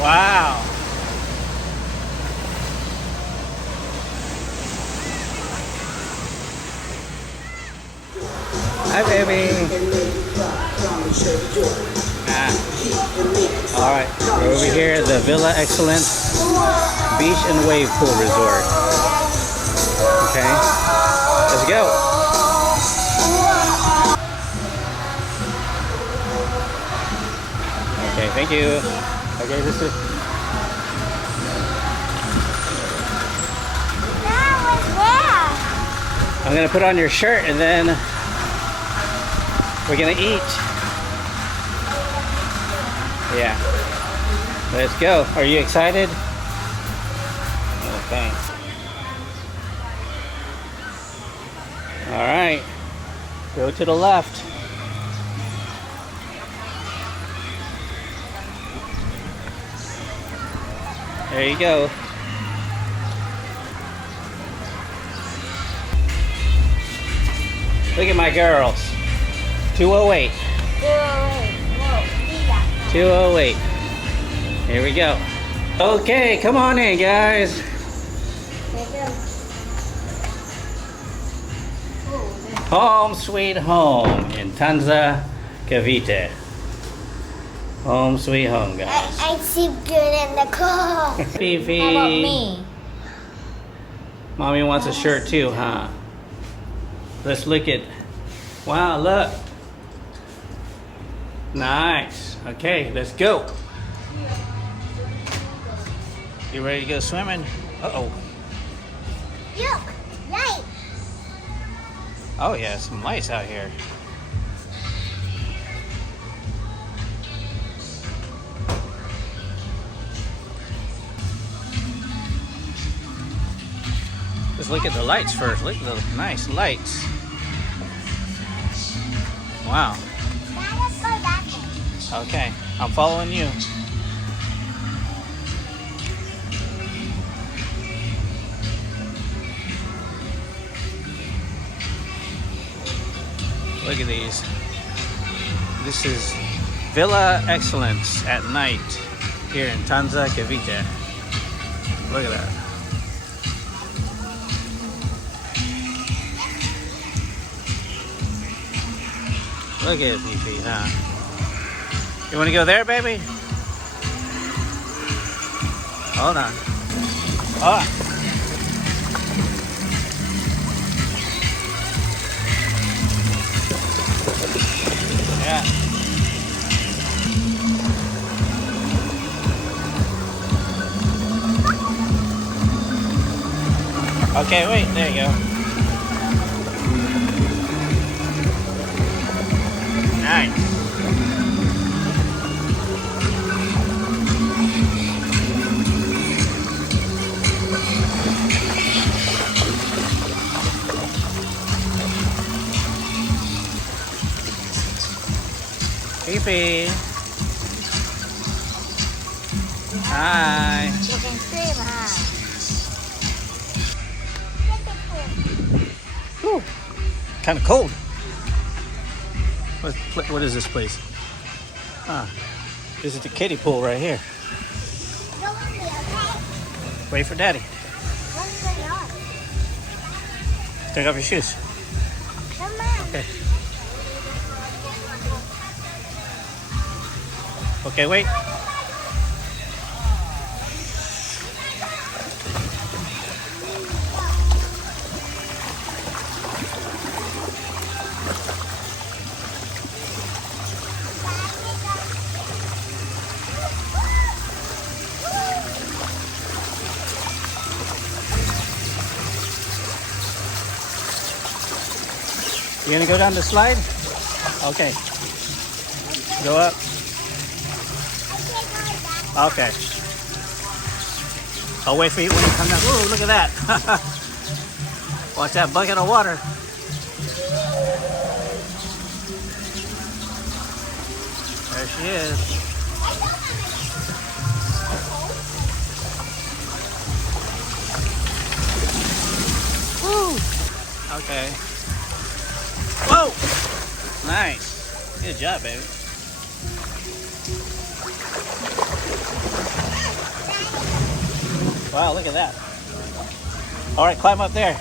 Wow. Hi, baby. All right, we're over here at the Villa Excellence Beach and Wave Pool Resort. Okay, let's go. Okay, thank you. Okay, this is. I'm gonna put on your shirt and then we're gonna eat. Yeah. Let's go. Are you excited? Okay. All right. Go to the left. There you go. Look at my girls. 208. 208. Here we go. Okay, come on in, guys. Home sweet home in Tanza Cavite. Home sweet home, guys. I see good in the car. Fifi. How about me? Mommy wants a shirt too, huh? Let's look at. Wow, look. Nice. Okay, let's go. You ready to go swimming? Uh-oh. Look, light. Oh yeah, some lights out here. Let's look at the lights first. Look at the nice lights. Wow. Now let's go that way. Okay, I'm following you. Look at these. This is Villa Excellence at night here in Tanza Cavite. Look at that. Look at Fifi, huh? You want to go there, baby? Hold on. Oh. Yeah. Okay, wait, there you go. Nice. Fifi. Hi. You can swim, huh? Whew. Kind of cold. What is this place? Ah, this is the kiddie pool right here. Go with me, okay? Wait for Daddy. What's going on? Take off your shoes. Come on. Okay. Okay, wait. You gonna go down the slide? Okay. Go up. Okay. I'll wait for you when you come down. Ooh, look at that. Watch that bucket of water. There she is. Woo. Okay. Whoa! Nice. Good job, baby. Wow, look at that. All right, climb up there.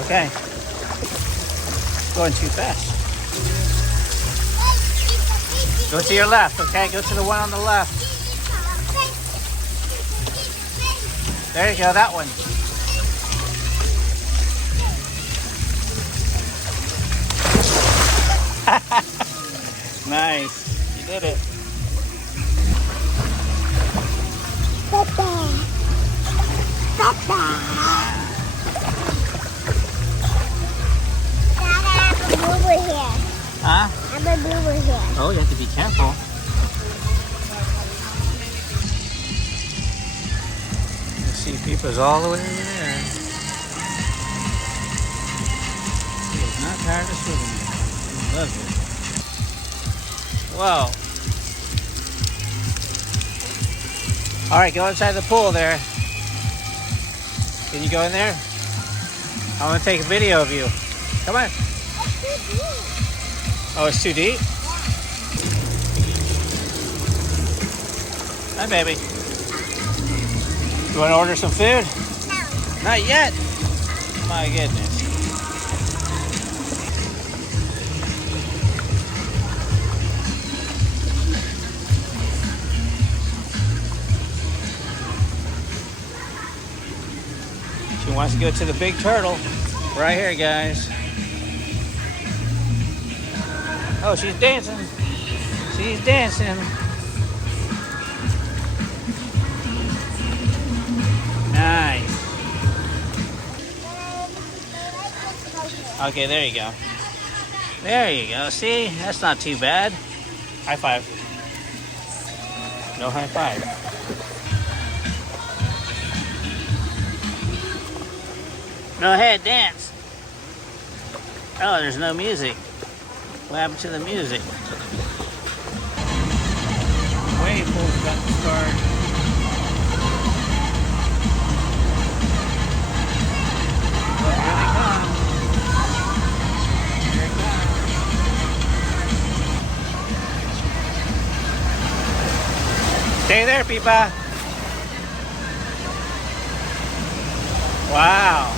Okay. Going too fast. Go to your left, okay? Go to the one on the left. There you go, that one. Nice. You did it. Papa. Papa. Dad, I have a boo-boo here. Huh? I have a boo-boo here. Oh, you have to be careful. You see Peepa's all the way over there. He is not tired of swimming. He loves it. Whoa. All right, go inside the pool there. Can you go in there? I want to take a video of you. Come on. Oh, it's too deep? Hi, baby. You want to order some food? No. Not yet. My goodness. She wants to go to the big turtle. Right here, guys. Oh, she's dancing. She's dancing. Nice. Okay, there you go. There you go. See? That's not too bad. High five. No high five. Go ahead, dance. Oh, there's no music. What happened to the music? Wave pool's about to start. Oh, here they come. Here it comes. Stay there, Peepa. Wow.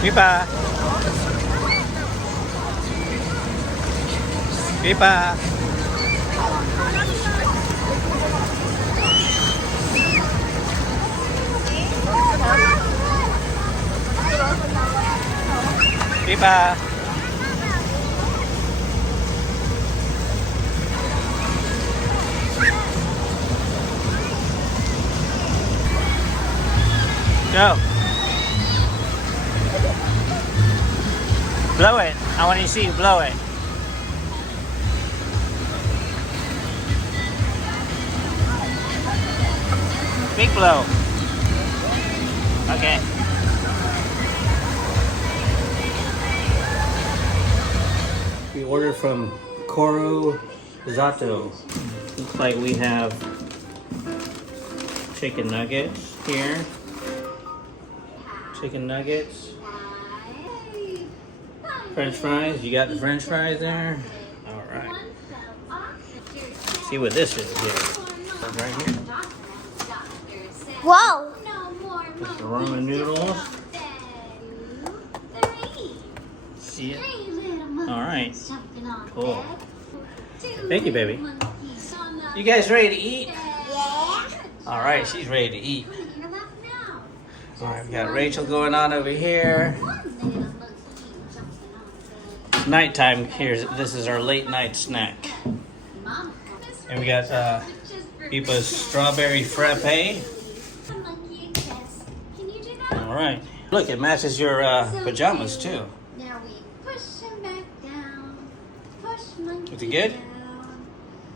Peepa. Peepa. Peepa. No. Blow it. I want to see you blow it. Big blow. Okay. We ordered from Koro Zato. Looks like we have chicken nuggets here. Chicken nuggets. French fries. You got the French fries there? Alright. See what this is here. Right here. Whoa. Just the ramen noodles. See it? Alright. Cool. Thank you, baby. You guys ready to eat? Yeah. Alright, she's ready to eat. Alright, we got Rachel going on over here. Nighttime here. This is our late night snack. And we got Bipa's strawberry frappe. Alright. Look, it matches your pajamas too. Now we push him back down. Push monkey Is it good? down.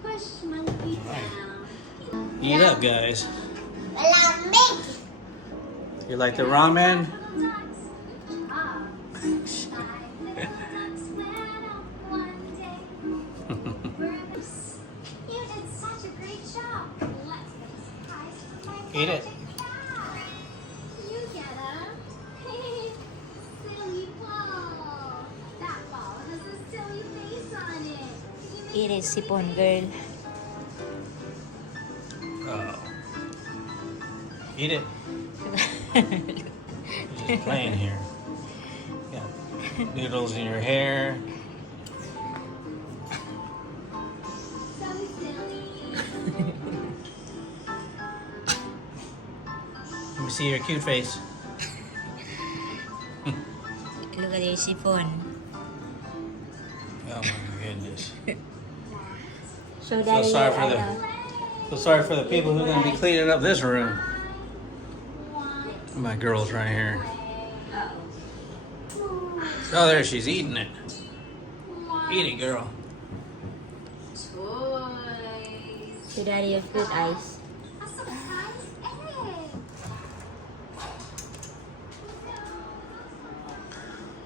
Push monkey down. Eat up, guys. Ramen. You like the ramen? You did such a great job. Let's get a surprise for my Eat it. You get a silly ball. That ball has a silly face on it. It is sipon, girl. Oh. Eat it. You're just playing here. Got noodles in your hair. So silly. Let me see your cute face. Look at your sipon. Oh my goodness. So sorry for the people who are gonna be cleaning up this room. My girl's right here. Oh, there she's eating it. Eat it, girl. Toys. So daddy have good eyes. A surprise egg.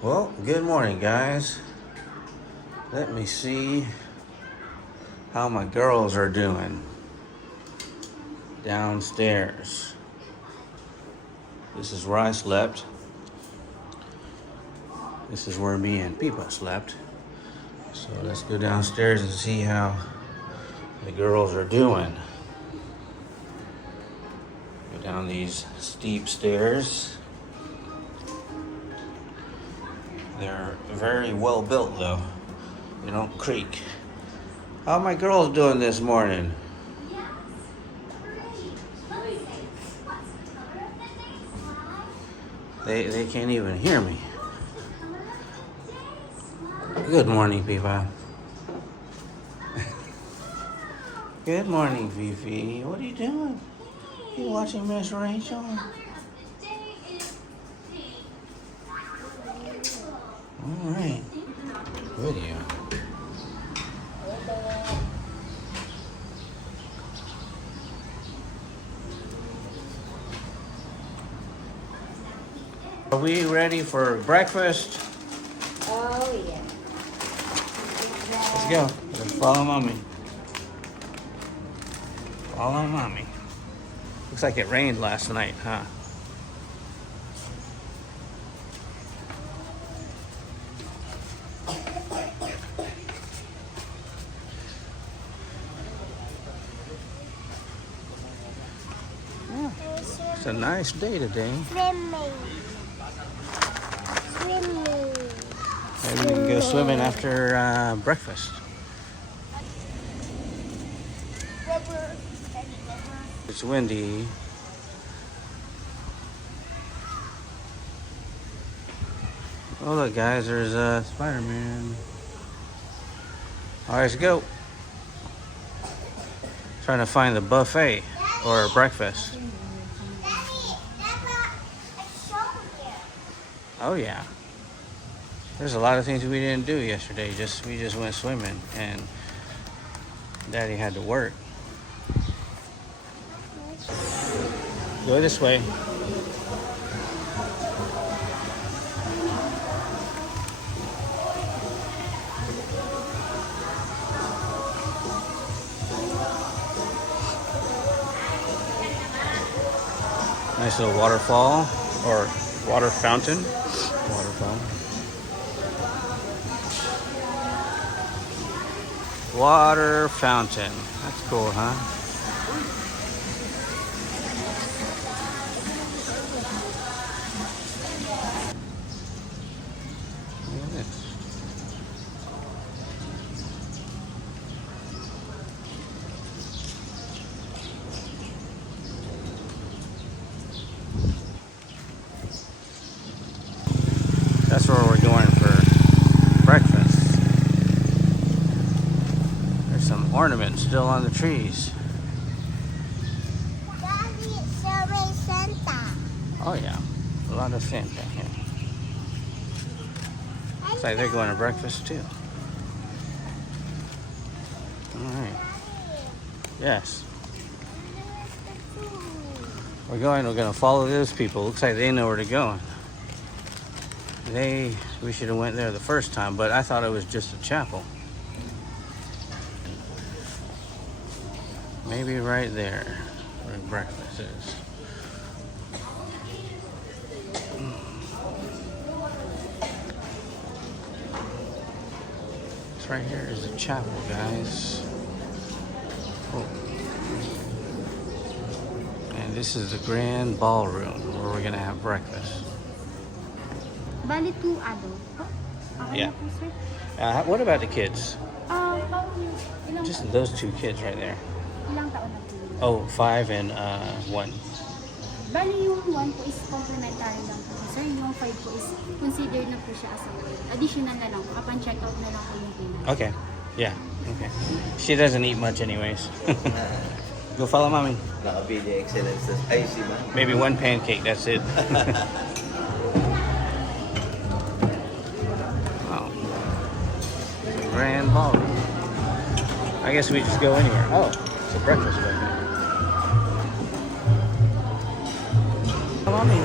Well, good morning, guys. Let me see how my girls are doing downstairs. This is where I slept. This is where me and Pipa slept. So let's go downstairs and see how the girls are doing. Go down these steep stairs. They're very well built though. They don't creak. How are my girls doing this morning? They can't even hear me. Good morning, Pipa. Good morning, Fifi. What are you doing? You watching Miss Rachel? All right. Video. Are we ready for breakfast? Oh yeah. Let's go. Let's follow mommy. Follow mommy. Looks like it rained last night, huh? It's a nice day today. Swimming. Swimming. Maybe we can go swimming after breakfast. It's windy. Oh look guys, there's Spider-Man. Alright, let's go. Trying to find the buffet or breakfast. Oh yeah. There's a lot of things we didn't do yesterday. We just went swimming, and Daddy had to work. Go this way. Nice little waterfall or water fountain. Waterfall. Water fountain. That's cool, huh? Look at this. That's where we're going for breakfast. There's some ornaments still on the trees. Daddy, show me Santa. Oh yeah, a lot of Santa here. Looks like they're going to breakfast too. All right. Yes. We're gonna follow those people. Looks like they know where to go. We should have went there the first time, but I thought it was just a chapel. Maybe right there where breakfast is. It's right here is the chapel, guys. Oh. And this is the grand ballroom where we're gonna have breakfast. Bali 2 adult. Okay Yeah. na po, sir. What about the kids? Ilang, Just those two kids right there. ilang taon na po yun? Oh, 5 and 1. Bali yung 1 po is complimentary lang po, sir. Yung 5 po is considered na po siya as a additional na lang po. Upon check-out na lang po yung payment. Okay. Yeah. Okay. She doesn't eat much anyways. Go follow mommy. Nakabili excellence. Ay, si ma. Maybe one pancake, that's it. Wow. Grand ballroom. I guess we just go anywhere. Oh, it's a breakfast buffet. Mommy.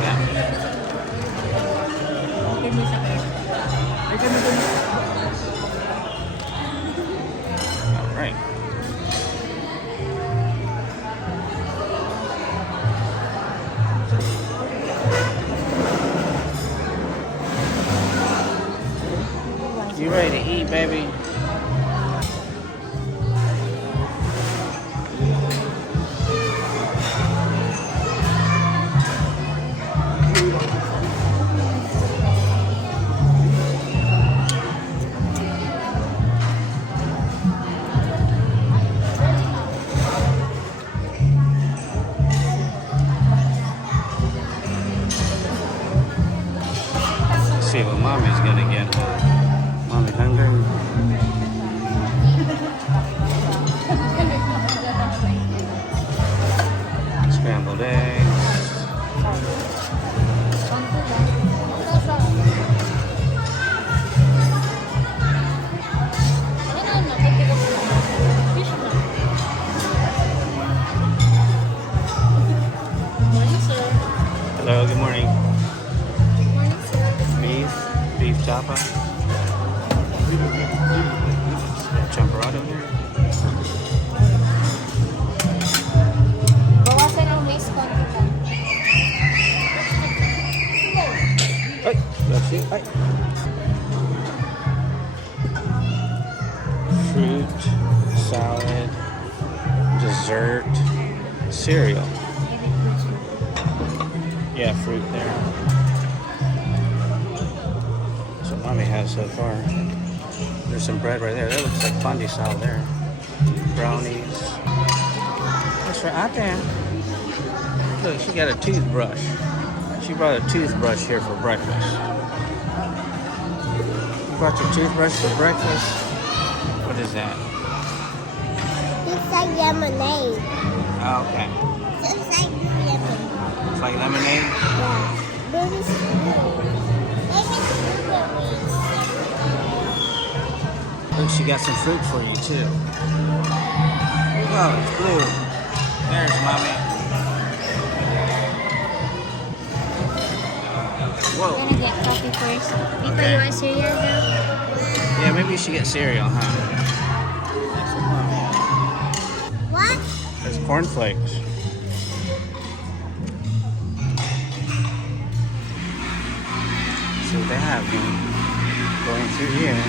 Yeah. All right. You ready to eat, baby? Let's see what mommy's gonna get. Mommy hungry? Scrambled eggs. Hello, good morning. Beef chapa. Champorado here. Bawasan ang waste konti lang. Ay, that's it. Ay. Fruit, salad, dessert, cereal. Yeah, fruit there. That's what mommy has so far. There's some bread right there. That looks like fondue salad there. Brownies. That's right out there. Look, she got a toothbrush. She brought a toothbrush here for breakfast. You brought your toothbrush for breakfast? What is that? It's a lemonade. Oh, okay. Just like lemon. It's like lemonade. Yeah. Maybe strawberries. Maybe strawberries. Look, she got some fruit for you too. Oh, it's blue. There's mommy. Whoa. Gonna get coffee first. People, Okay. you want cereal though? Yeah, maybe you should get cereal, huh? That's what mommy has. What? There's cornflakes. See what they have here. Going through here.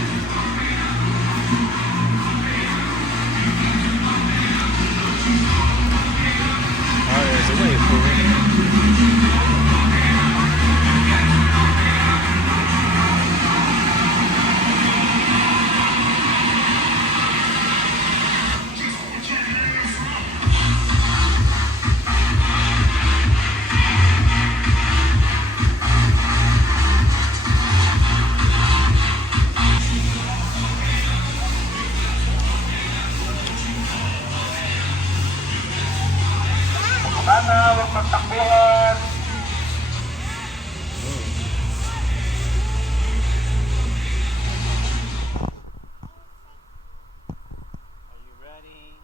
Oh, there's a way for it. Are you ready?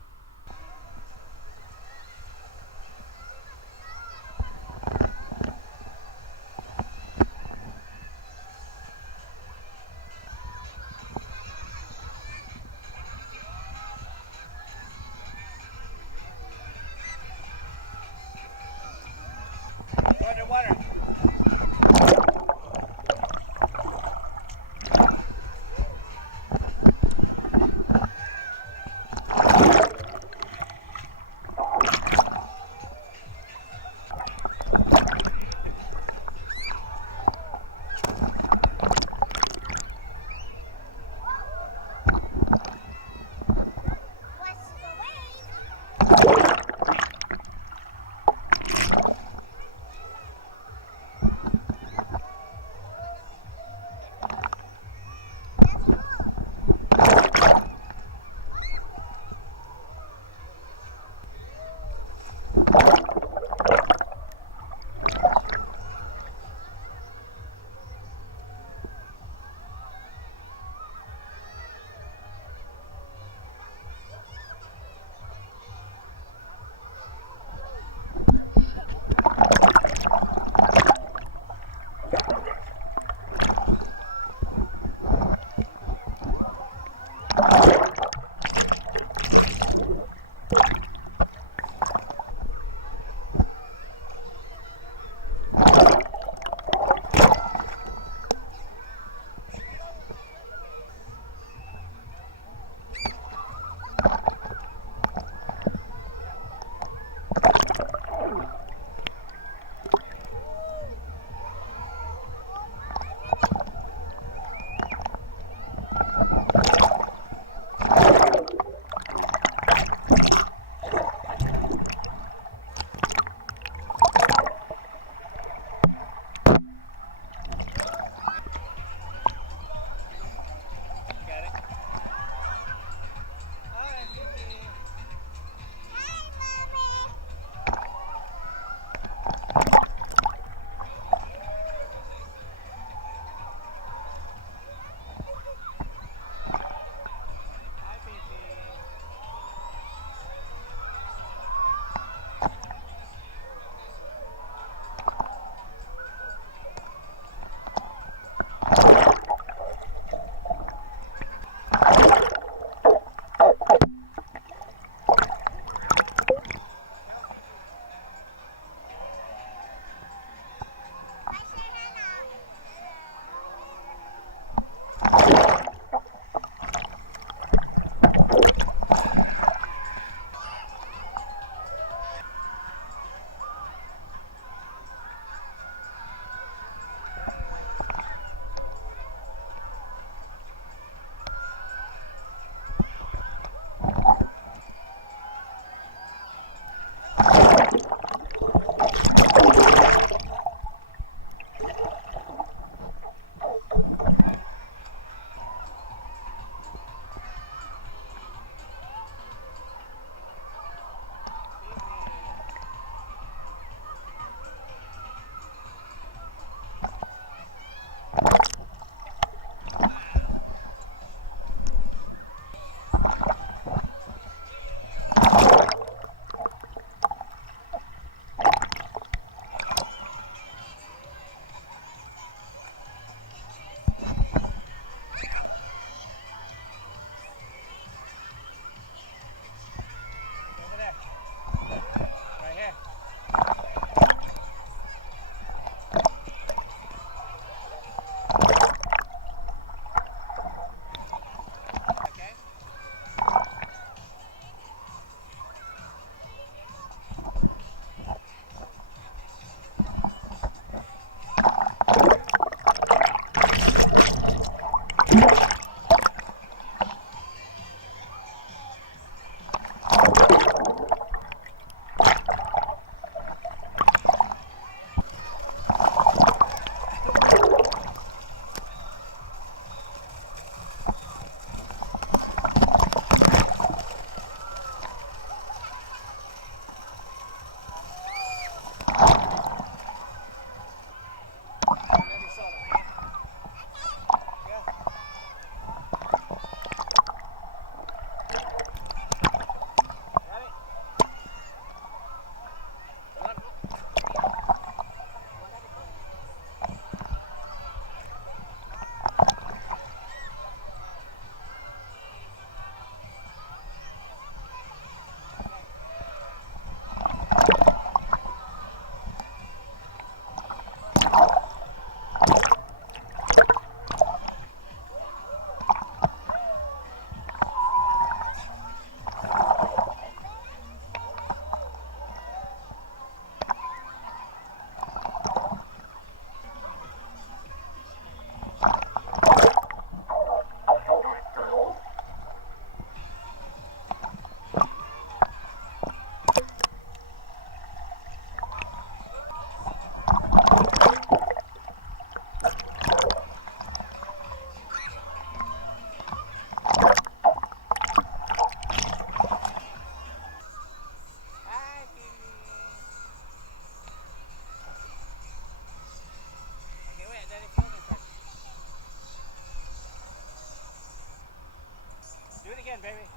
again, baby.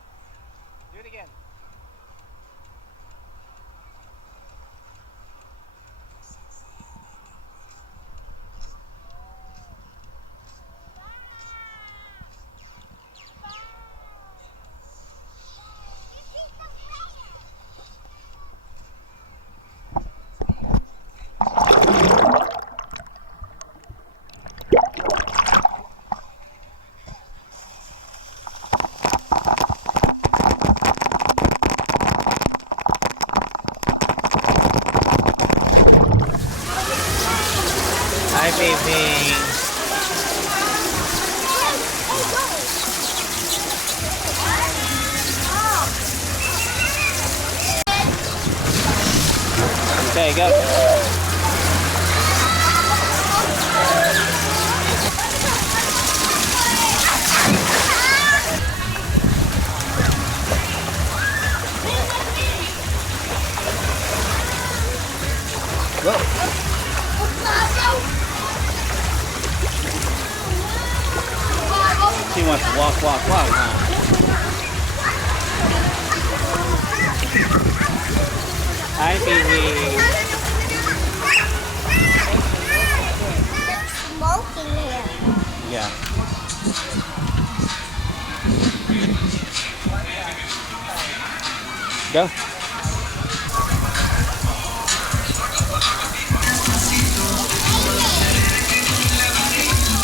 Do it again. Hi, baby. Okay, go. She wants to walk, huh? Hi, baby. Smoking here. Yeah. Go.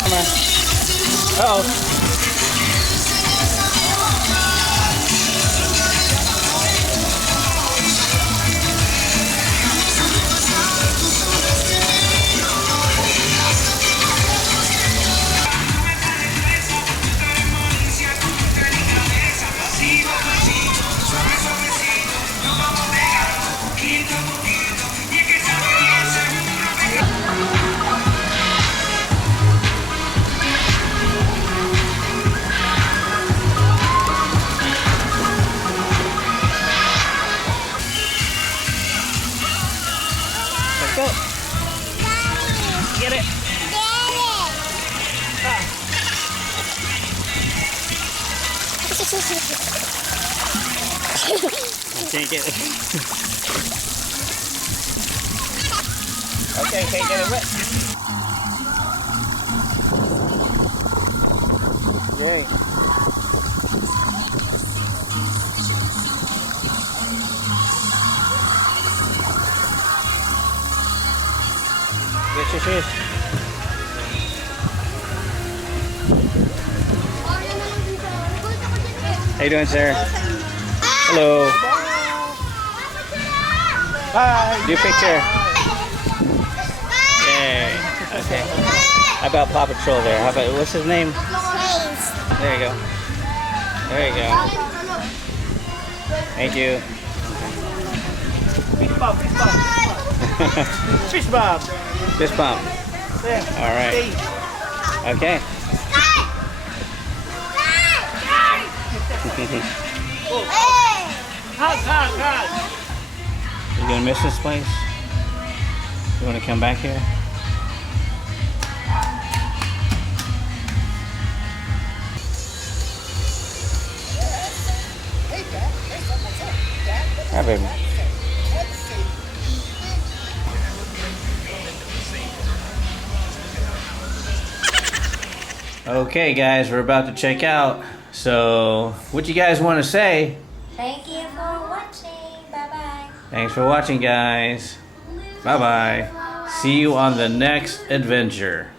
Come on. Uh-oh. Let's go. Get it. I can't get it. Okay, can't get it wet. Wait. Get your fish. How you doing, sir? Hello. Bye. Do a picture. Yay. Okay. How about Paw Patrol there? How about, what's his name? There you go. There you go. Thank you. Fish bump, fish bump. Fish bump. Fist bump. There. All right. Okay. Hug, hug, hug. You gonna miss this place? You wanna come back here? Hi, baby. Okay, guys, we're about to check out. So, what you guys want to say? Thank you for watching. Bye-bye. Thanks for watching, guys. Bye-bye. See you on the next adventure.